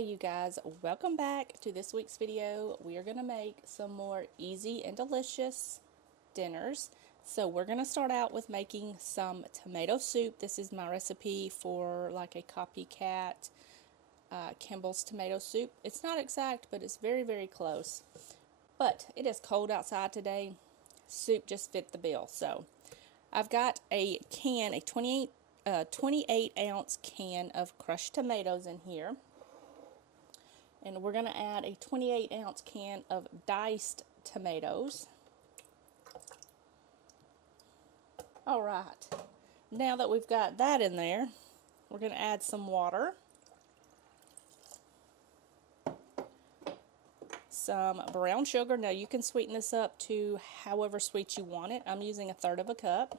Hey you guys, welcome back to this week's video. We are going to make some more easy and delicious dinners. So we're going to start out with making some tomato soup. This is my recipe for like a copycat Campbell's tomato soup. It's not exact, but it's very, very close. But it is cold outside today. Soup just fit the bill. So I've got a can, a 28 ounce can of crushed tomatoes in here. And we're going to add a 28 ounce can of diced tomatoes. Alright, now that we've got that in there, we're going to add some water, some brown sugar. Now you can sweeten this up to however sweet you want it. I'm using 1/3 cup.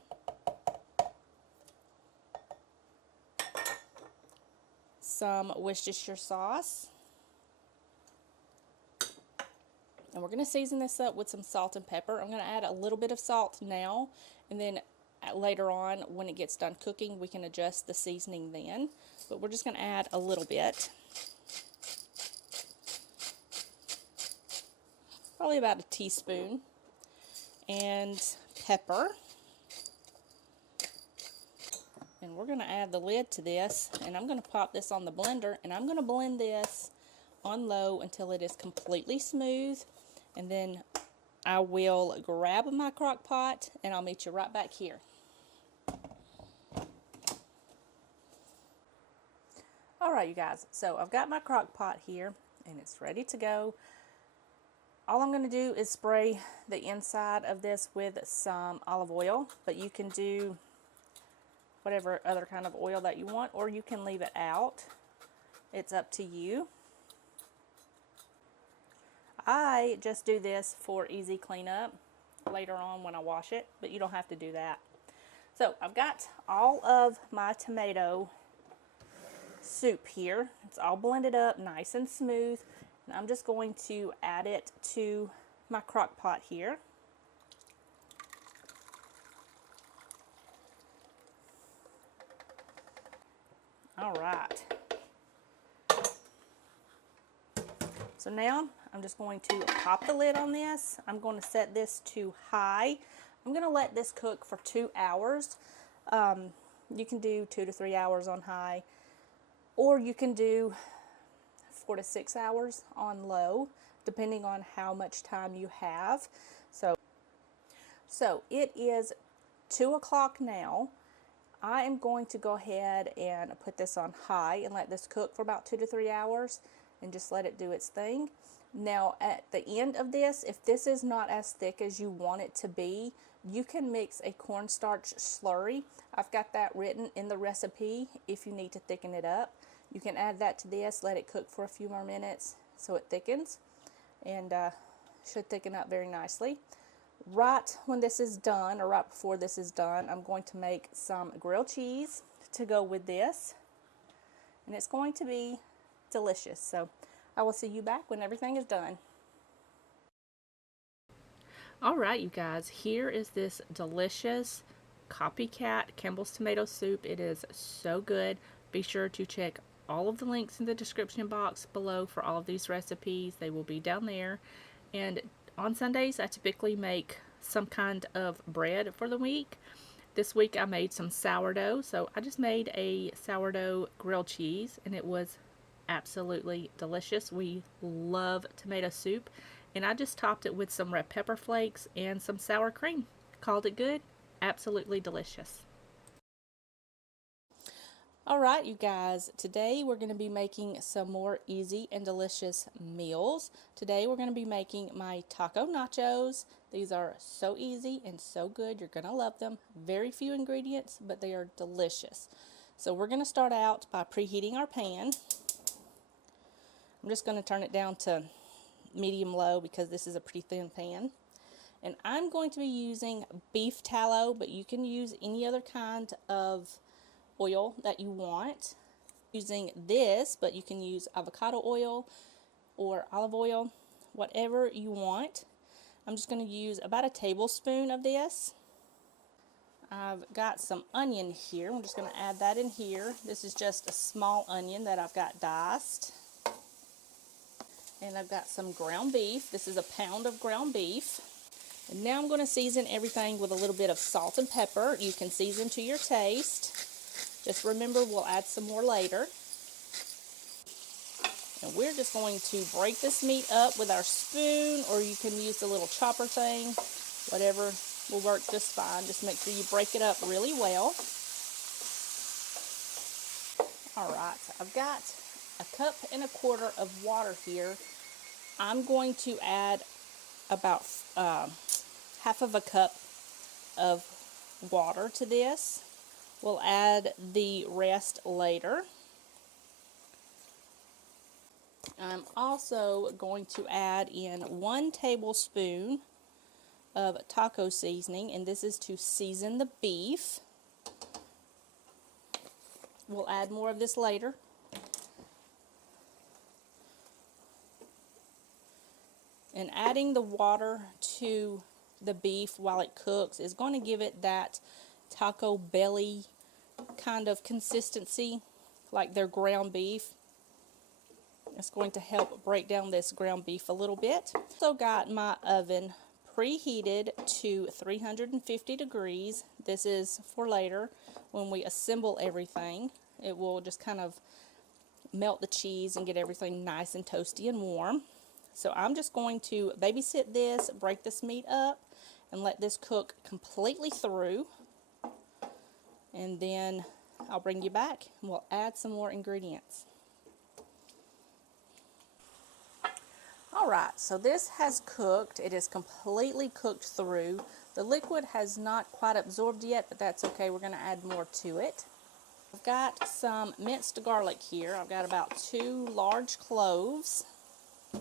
Some Worcestershire sauce. And we're going to season this up with some salt and pepper. I'm going to add a little bit of salt now, and then later on when it gets done cooking we can adjust the seasoning then. But we're just going to add a little bit. Probably about a teaspoon. And pepper. And we're going to add the lid to this, and I'm going to pop this on the blender, and I'm going to blend this on low until it is completely smooth. And then I will grab my crock pot and I'll meet you right back here. Alright you guys, so I've got my crock pot here and it's ready to go. All I'm going to do is spray the inside of this with some olive oil, but you can do whatever other kind of oil that you want, or you can leave it out. It's up to you. I just do this for easy cleanup later on when I wash it, but you don't have to do that. So I've got all of my tomato soup here. It's all blended up nice and smooth, and I'm just going to add it to my crock pot here. All right. So now I'm just going to pop the lid on this. I'm going to set this to high. I'm going to let this cook for 2 hours. You can do 2 to 3 hours on high, or you can do 4 to 6 hours on low, depending on how much time you have. So it is 2 o'clock now. I am going to go ahead and put this on high and let this cook for about 2 to 3 hours. And just let it do its thing. Now at the end of this, if this is not as thick as you want it to be, you can mix a cornstarch slurry. I've got that written in the recipe if you need to thicken it up. You can add that to this, let it cook for a few more minutes so it thickens, and should thicken up very nicely. Right when this is done, or right before this is done, I'm going to make some grilled cheese to go with this, and it's going to be delicious. So I will see you back when everything is done. Alright you guys, here is this delicious copycat Campbell's tomato soup. It is so good. Be sure to check all of the links in the description box below for all of these recipes. They will be down there. And on Sundays I typically make some kind of bread for the week. This week I made some sourdough, so I just made a sourdough grilled cheese, and it was absolutely delicious. We love tomato soup, and I just topped it with some red pepper flakes and some sour cream. Called it good. Absolutely delicious. Alright you guys, today we're going to be making some more easy and delicious meals. Today we're going to be making my taco nachos. These are so easy and so good. You're going to love them. Very few ingredients, but they are delicious. So we're going to start out by preheating our pan. I'm just going to turn it down to medium-low because this is a pretty thin pan. And I'm going to be using beef tallow, but you can use any other kind of oil that you want. Using this, but you can use avocado oil or olive oil, whatever you want. I'm just going to use about a tablespoon of this. I've got some onion here. I'm just going to add that in here. This is just a small onion that I've got diced. And I've got some ground beef. This is a pound of ground beef. And now I'm going to season everything with a little bit of salt and pepper. You can season to your taste. Just remember, we'll add some more later. And we're just going to break this meat up with our spoon, or you can use the little chopper thing. Whatever will work just fine. Just make sure you break it up really well. Alright, I've got 1.25 cups of water here. I'm going to add about half of a cup of water to this. We'll add the rest later. I'm also going to add in 1 tablespoon of taco seasoning, and this is to season the beef. We'll add more of this later. And adding the water to the beef while it cooks is going to give it that taco belly kind of consistency, like their ground beef. It's going to help break down this ground beef a little bit. Also got my oven preheated to 350 degrees. This is for later when we assemble everything. It will just kind of melt the cheese and get everything nice and toasty and warm. So I'm just going to babysit this, break this meat up, and let this cook completely through. And then I'll bring you back and we'll add some more ingredients. Alright, so this has cooked. It is completely cooked through. The liquid has not quite absorbed yet, but that's okay. We're going to add more to it. I've got some minced garlic here. I've got about 2 large cloves. I'm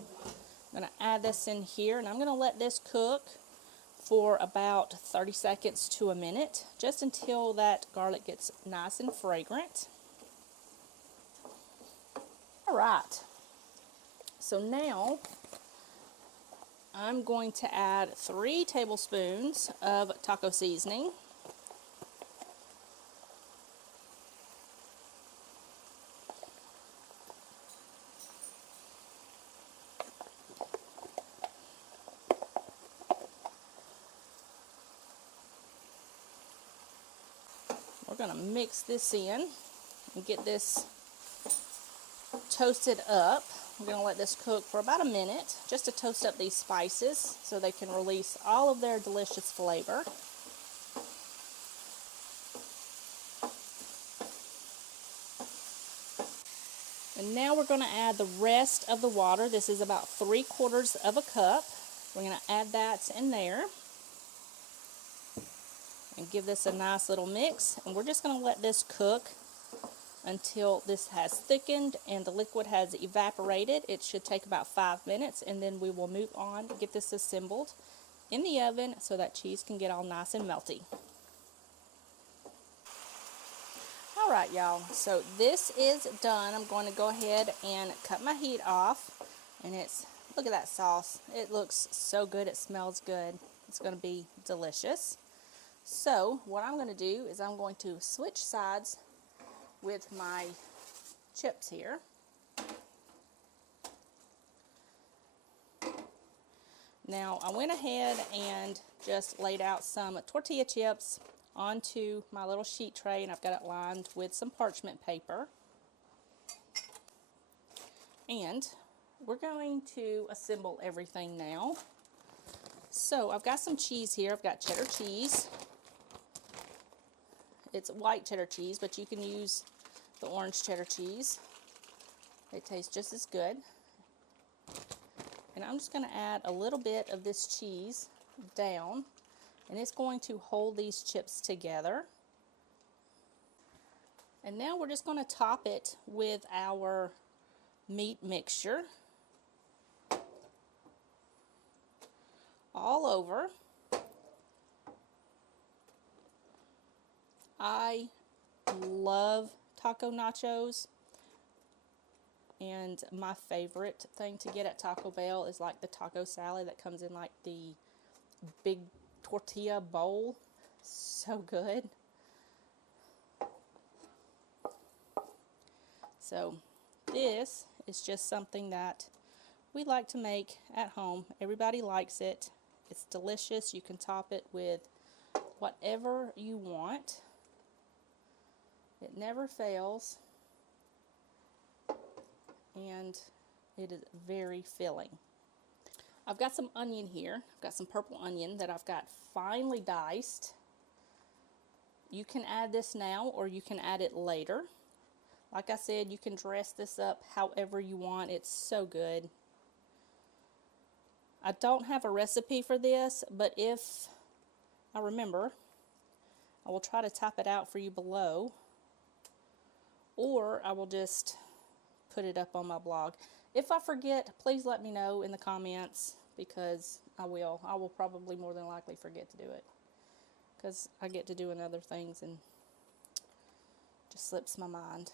going to add this in here, and I'm going to let this cook for about 30 seconds to a minute, just until that garlic gets nice and fragrant. Alright, so now I'm going to add 3 tablespoons of taco seasoning. We're going to mix this in and get this toasted up. We're going to let this cook for about a minute just to toast up these spices so they can release all of their delicious flavor. And now we're going to add the rest of the water. This is about 3/4 of a cup. We're going to add that in there and give this a nice little mix. And we're just going to let this cook until this has thickened and the liquid has evaporated. It should take about 5 minutes, and then we will move on to get this assembled in the oven so that cheese can get all nice and melty. Alright y'all, so this is done. I'm going to go ahead and cut my heat off, and look at that sauce. It looks so good, it smells good. It's going to be delicious. So what I'm going to do is I'm going to switch sides with my chips here. Now I went ahead and just laid out some tortilla chips onto my little sheet tray, and I've got it lined with some parchment paper. And we're going to assemble everything now. So I've got some cheese here. I've got cheddar cheese. It's white cheddar cheese, but you can use the orange cheddar cheese. It tastes just as good. And I'm just going to add a little bit of this cheese down, and it's going to hold these chips together. And now we're just going to top it with our meat mixture all over. I love taco nachos, and my favorite thing to get at Taco Bell is like the taco salad that comes in like the big tortilla bowl. So good. So this is just something that we like to make at home. Everybody likes it. It's delicious. You can top it with whatever you want. It never fails, and it is very filling. I've got some onion here. I've got some purple onion that I've got finely diced. You can add this now or you can add it later. Like I said, you can dress this up however you want. It's so good. I don't have a recipe for this, but if I remember, I will try to type it out for you below, or I will just put it up on my blog. If I forget, please let me know in the comments, because I will. I will probably more than likely forget to do it, because I get to doing other things and just slips my mind.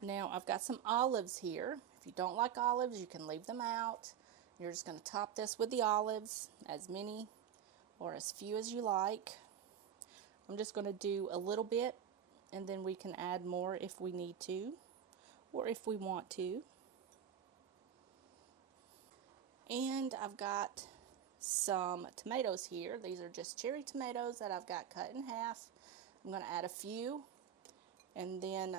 Now I've got some olives here. If you don't like olives, you can leave them out. You're just going to top this with the olives, as many or as few as you like. I'm just going to do a little bit, and then we can add more if we need to, or if we want to. And I've got some tomatoes here. These are just cherry tomatoes that I've got cut in half. I'm going to add a few, and then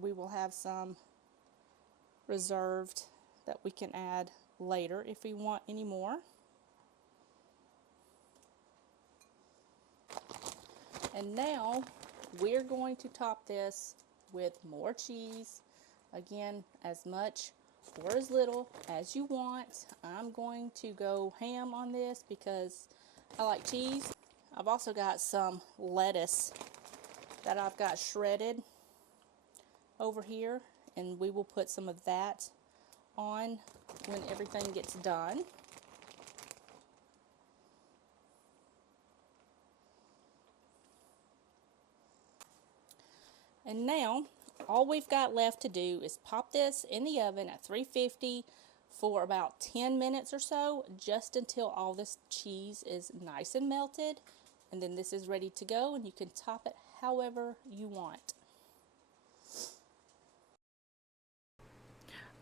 we will have some reserved that we can add later if we want any more. And now we're going to top this with more cheese. Again, as much or as little as you want. I'm going to go ham on this because I like cheese. I've also got some lettuce that I've got shredded over here, and we will put some of that on when everything gets done. And now all we've got left to do is pop this in the oven at 350 for about 10 minutes or so, just until all this cheese is nice and melted, and then this is ready to go, and you can top it however you want.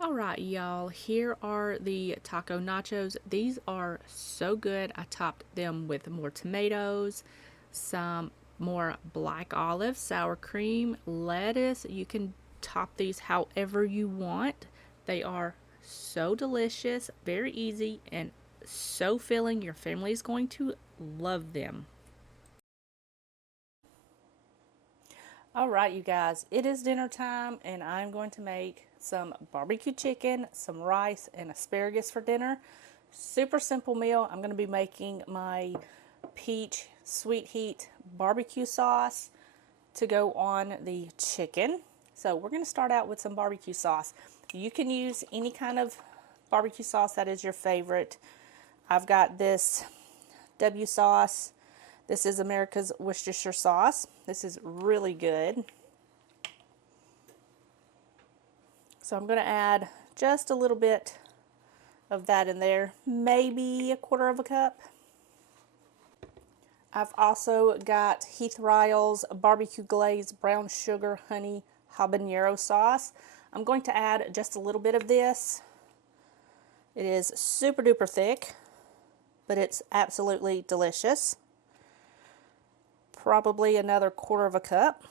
Alright y'all, here are the taco nachos. These are so good. I topped them with more tomatoes, some more black olive, sour cream, lettuce. You can top these however you want. They are so delicious, very easy, and so filling. Your family is going to love them. Alright you guys, it is dinner time, and I'm going to make some barbecue chicken, some rice, and asparagus for dinner. Super simple meal. I'm going to be making my peach sweet heat barbecue sauce to go on the chicken. So we're going to start out with some barbecue sauce. You can use any kind of barbecue sauce that is your favorite. I've got this W sauce. This is America's Worcestershire sauce. This is really good. So I'm going to add just a little bit of that in there, maybe a quarter of a cup. I've also got Heath Ryle's barbecue glazed brown sugar honey habanero sauce. I'm going to add just a little bit of this. It is super duper thick, but it's absolutely delicious. Probably another quarter of a cup.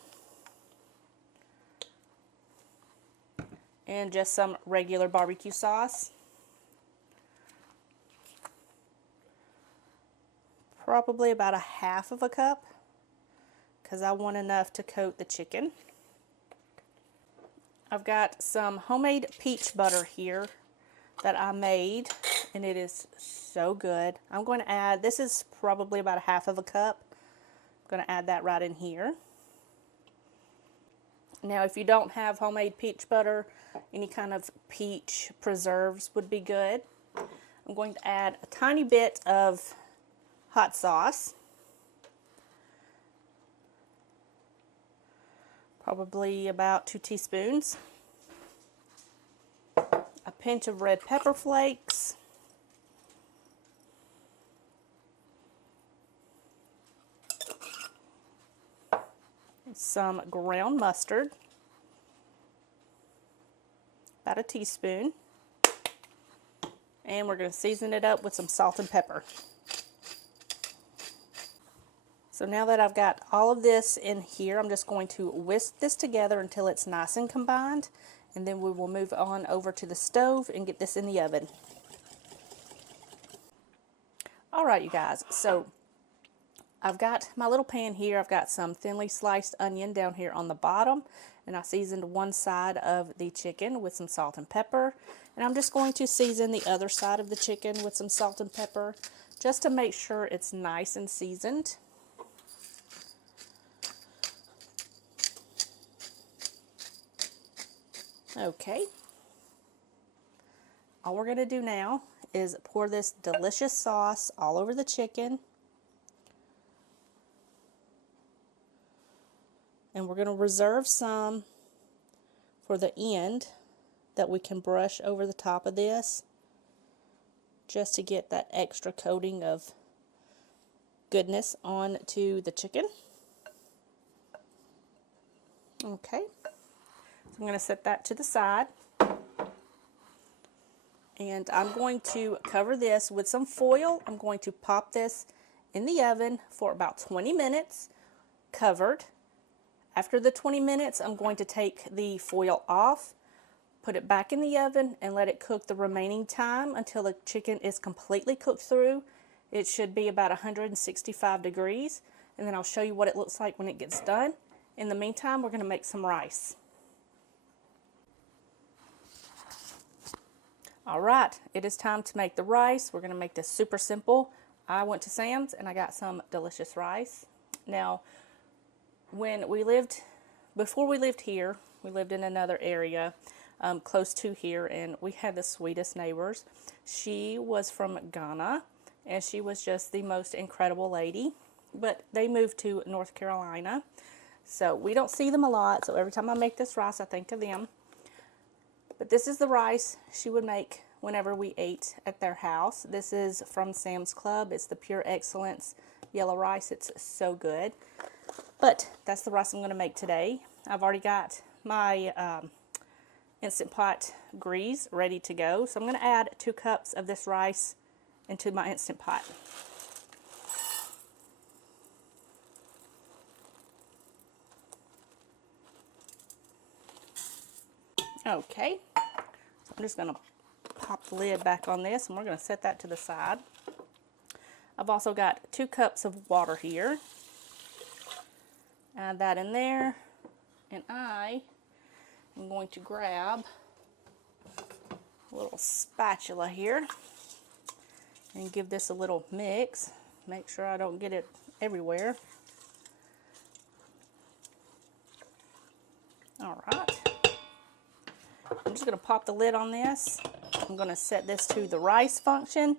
And just some regular barbecue sauce. Probably about a half of a cup, because I want enough to coat the chicken. I've got some homemade peach butter here that I made, and it is so good. I'm going to add, this is probably about a half of a cup. I'm going to add that right in here. Now, if you don't have homemade peach butter, any kind of peach preserves would be good. I'm going to add a tiny bit of hot sauce. Probably about 2 teaspoons. A pinch of red pepper flakes. Some ground mustard. about a teaspoon. And we're going to season it up with some salt and pepper. So now that I've got all of this in here, I'm just going to whisk this together until it's nice and combined. And then we will move on over to the stove and get this in the oven. Alright, you guys, so I've got my little pan here. I've got some thinly sliced onion down here on the bottom. And I seasoned one side of the chicken with some salt and pepper. And I'm just going to season the other side of the chicken with some salt and pepper, just to make sure it's nice and seasoned. Okay. All we're going to do now is pour this delicious sauce all over the chicken. And we're going to reserve some for the end that we can brush over the top of this, just to get that extra coating of goodness onto the chicken. Okay. So I'm going to set that to the side. And I'm going to cover this with some foil. I'm going to pop this in the oven for about 20 minutes, covered. After the 20 minutes, I'm going to take the foil off, put it back in the oven, and let it cook the remaining time until the chicken is completely cooked through. It should be about 165 degrees, and then I'll show you what it looks like when it gets done. In the meantime, we're going to make some rice. Alright, it is time to make the rice. We're going to make this super simple. I went to Sam's and I got some delicious rice. Now, before we lived here, we lived in another area close to here, and we had the sweetest neighbors. She was from Ghana, and she was just the most incredible lady. But they moved to North Carolina, so we don't see them a lot. So every time I make this rice, I think of them. But this is the rice she would make whenever we ate at their house. This is from Sam's Club. It's the Pure Excellence yellow rice. It's so good. But that's the rice I'm going to make today. I've already got my Instant Pot grease ready to go. So I'm going to add 2 cups of this rice into my Instant Pot. Okay. So I'm just going to pop the lid back on this, and we're going to set that to the side. I've also got 2 cups of water here. Add that in there, and I am going to grab a little spatula here and give this a little mix. Make sure I don't get it everywhere. Alright. I'm just going to pop the lid on this. I'm going to set this to the rice function,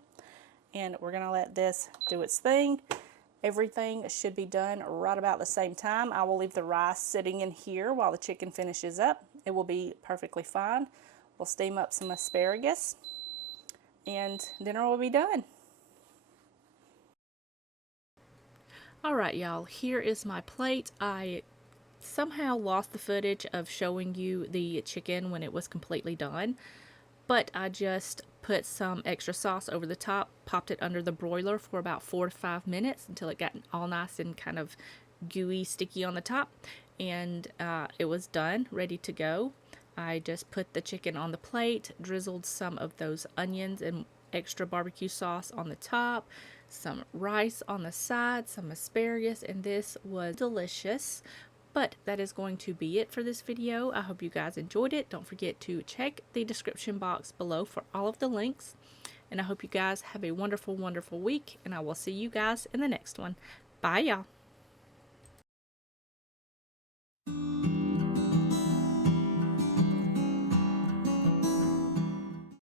and we're going to let this do its thing. Everything should be done right about the same time. I will leave the rice sitting in here while the chicken finishes up. It will be perfectly fine. We'll steam up some asparagus, and dinner will be done. Alright, y'all, here is my plate. I somehow lost the footage of showing you the chicken when it was completely done, but I just put some extra sauce over the top, popped it under the broiler for about 4 to 5 minutes until it got all nice and kind of gooey, sticky on the top, and it was done, ready to go. I just put the chicken on the plate, drizzled some of those onions and extra barbecue sauce on the top, some rice on the side, some asparagus, and this was delicious. But that is going to be it for this video. I hope you guys enjoyed it. Don't forget to check the description box below for all of the links. And I hope you guys have a wonderful, wonderful week. And I will see you guys in the next one. Bye, y'all.